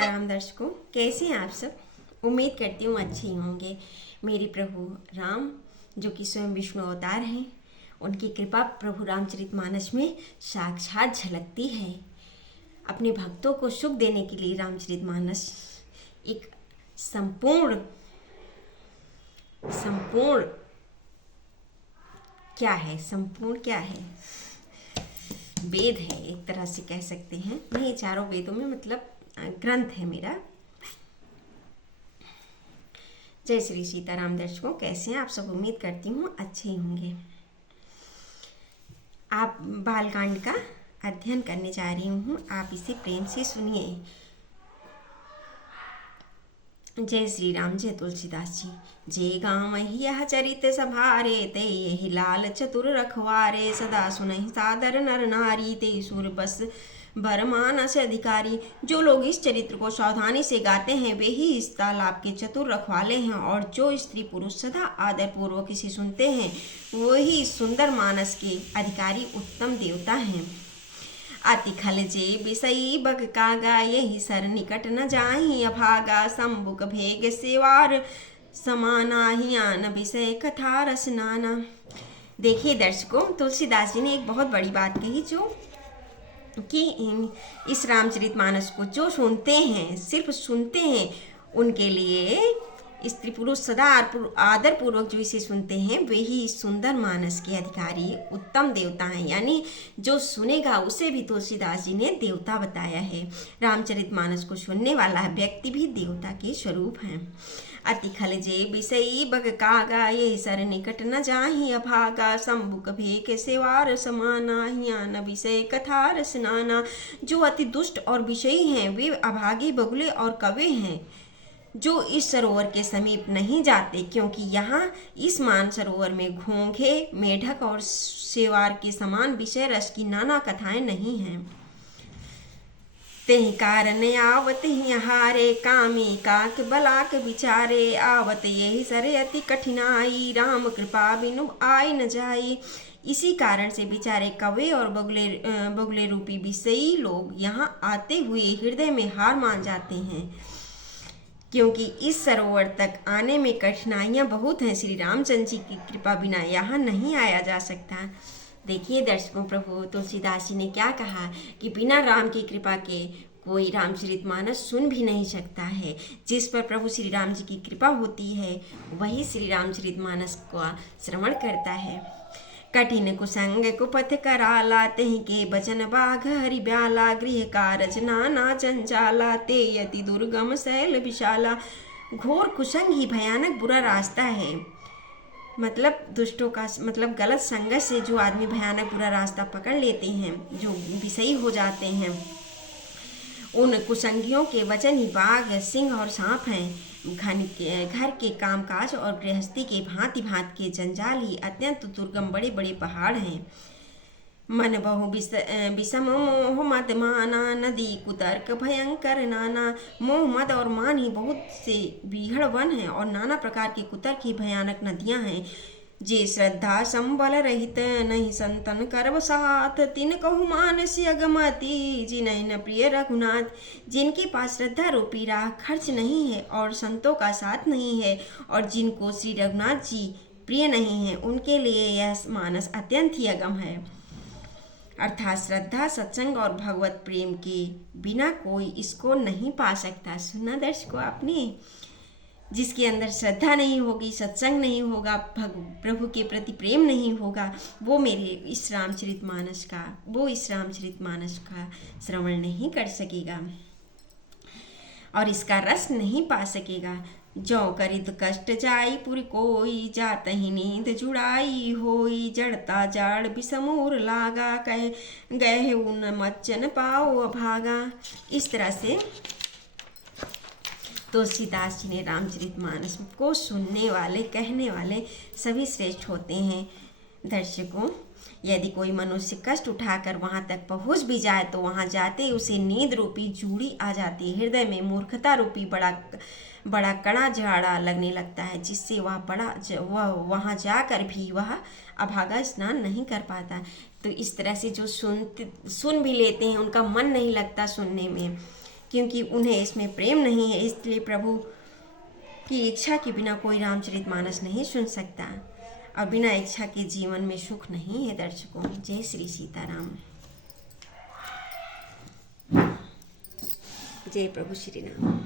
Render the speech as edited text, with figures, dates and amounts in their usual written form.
सीताराम दर्शकों, कैसे हैं आप सब। उम्मीद करती हूँ अच्छे ही होंगे। मेरे प्रभु राम जो कि स्वयं विष्णु अवतार हैं, उनकी कृपा प्रभु रामचरितमानस में साक्षात झलकती है। अपने भक्तों को सुख देने के लिए रामचरितमानस एक संपूर्ण संपूर्ण क्या है वेद है, एक तरह से कह सकते हैं। नहीं, चारों वेदों में मतलब ग्रंथ है मेरा। जय श्री सीताराम दर्शकों, कैसे हैं आप सब। उम्मीद करती हूँ अच्छे ही होंगे। आप बालकांड का अध्ययन करने जा रही हूँ, आप इसे प्रेम से सुनिए। जय श्री राम, जय तुलसीदास जी। जे गाँव यह चरित सभारे ते यही लाल चतुर रखवारे, सदा सुनहि सादर नर नारी ते सुर बस बरमानस अधिकारी। जो लोग इस चरित्र को सावधानी से गाते हैं वे ही इस तालाब के चतुर रखवाले हैं, और जो स्त्री पुरुष सदा आदर पूर्वक इसे सुनते हैं वही सुंदर मानस के अधिकारी उत्तम देवता हैं। अति खल जे बिसई बग कागा, यही सर निकट न जाहि अभागा। संबुक भेग सेवार समाना, हियान विषय कथा रसनाना। देखिए दर्शकों, तुलसीदास जी ने एक बहुत बड़ी बात कही, जो कि इस रामचरितमानस को जो सुनते हैं, सिर्फ सुनते हैं, उनके लिए स्त्री पुरुष सदा आदर पूर्वक जो इसे सुनते हैं वे ही सुंदर मानस के अधिकारी उत्तम देवता हैं। यानी जो सुनेगा उसे भी तुलसीदास जी ने देवता बताया है। रामचरितमानस को सुनने वाला व्यक्ति भी देवता के स्वरूप हैं। अति खल जे बिसई बग कागा, ये सर निकट न जाहि अभागा। संबुक भेक सेवार समाना, हियान विषय कथा रसनाना। जो अति दुष्ट और विषयी हैं वे अभागे बगुले और कवे हैं, जो इस सरोवर के समीप नहीं जाते, क्योंकि यहाँ इस मान सरोवर में घोंघे, मेढक और सेवार के समान विषय रस की नाना कथाएं नहीं हैं। तेहि कारण आवत ही हारे, कामी काक बलाक विचारे। आवत यही सरे अति कठिनाई, राम कृपा बिनु आय न जाई। इसी कारण से बेचारे कौवे और बगुले रूपी विषयी लोग यहाँ आते हुए हृदय में हार मान जाते हैं, क्योंकि इस सरोवर तक आने में कठिनाइयाँ बहुत हैं। श्री रामचंद्र जी की कृपा बिना यहाँ नहीं आया जा सकता। देखिए दर्शकों, प्रभु तुलसीदास जी ने क्या कहा कि बिना राम की कृपा के कोई रामचरितमानस सुन भी नहीं सकता है। जिस पर प्रभु श्री राम जी की कृपा होती है वही श्री रामचरितमानस का श्रवण करता है। कठिन कुसंग कुपथ कराला, तेहि के बचन बाघ हरि ब्याला। गृह कारज नाना चंचाला, ते यति दुर्गम शैल विशाला। घोर कुसंग ही भयानक बुरा रास्ता है। मतलब दुष्टों का मतलब गलत संगत से जो आदमी भयानक बुरा रास्ता पकड़ लेते हैं, जो विषयी हो जाते हैं, उन कुसंगियों के वचन ही बाघ, सिंह और सांप हैं। घर के कामकाज और गृहस्थी के भांति भांति के जंजाल ही अत्यंत दुर्गम बड़े बड़े पहाड़ हैं। मन बहु विषम मोह मद माना, नदी कुतर्क भयंकर नाना। मोह मद और मान ही बहुत से बीहड़ वन हैं, और नाना प्रकार के कुतर्क ही भयानक नदियां हैं। जे श्रद्धा संबल रहित, नहीं संतन करब साथ। तिन कहु मानस अगमति, जिनहि न प्रिय रघुनाथ। जिनके पास श्रद्धा रूपी राह खर्च नहीं है और संतों का साथ नहीं है, और जिनको श्री रघुनाथ जी प्रिय नहीं है, उनके लिए यह मानस अत्यंत ही अगम है। अर्थात श्रद्धा, सत्संग और भगवत प्रेम के बिना कोई इसको नहीं पा सकता। सुना दर्शकों आपने, जिसके अंदर श्रद्धा नहीं होगी, सत्संग नहीं होगा, प्रभु के प्रति प्रेम नहीं होगा, वो इस रामचरितमानस का श्रवण नहीं कर सकेगा और इसका रस नहीं पा सकेगा। जो करित कष्ट जाई पुर कोई, जातहि नींद जुड़ाई होई। जड़ता जाड़ बिसमूर लागा, कह गए उन मच्चन पाओ अभागा। इस तरह से तुलसीदास जी ने रामचरितमानस को सुनने वाले, कहने वाले सभी श्रेष्ठ होते हैं। दर्शकों, यदि कोई मनुष्य कष्ट उठाकर वहाँ तक पहुँच भी जाए तो वहाँ जाते उसे नींद रूपी जूड़ी आ जाती है। हृदय में मूर्खता रूपी बड़ा कड़ा झाड़ा लगने लगता है, जिससे वह वहाँ जाकर भी वह अभागा स्नान नहीं कर पाता। तो इस तरह से जो सुन भी लेते हैं उनका मन नहीं लगता सुनने में, क्योंकि उन्हें इसमें प्रेम नहीं है। इसलिए प्रभु की इच्छा के बिना कोई रामचरितमानस नहीं सुन सकता, और बिना इच्छा के जीवन में सुख नहीं है। दर्शकों, जय श्री सीताराम, जय प्रभु श्री राम।